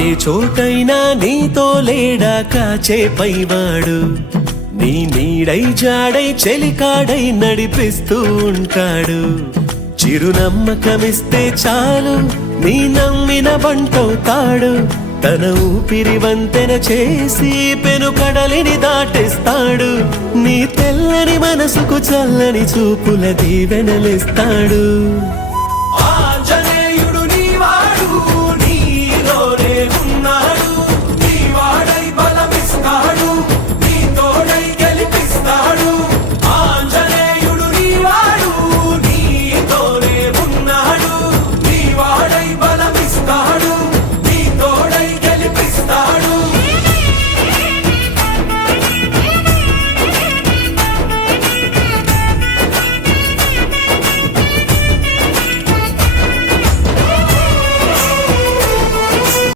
ఏ చోటైనా నీతో లేడా కాచే పైవాడు, నీ నీడై జాడై చెలికాడై నడిపిస్తూ ఉంటాడు. చిరునమ్మకమిస్తే చాలు నీ నమ్మిన బంటవుతాడు. తన ఊపిరి వంతెన చేసి పెను కడలిని దాటేస్తాడు. నీ తెల్లని మనసుకు చల్లని చూపుల దీవెనలిస్తాడు.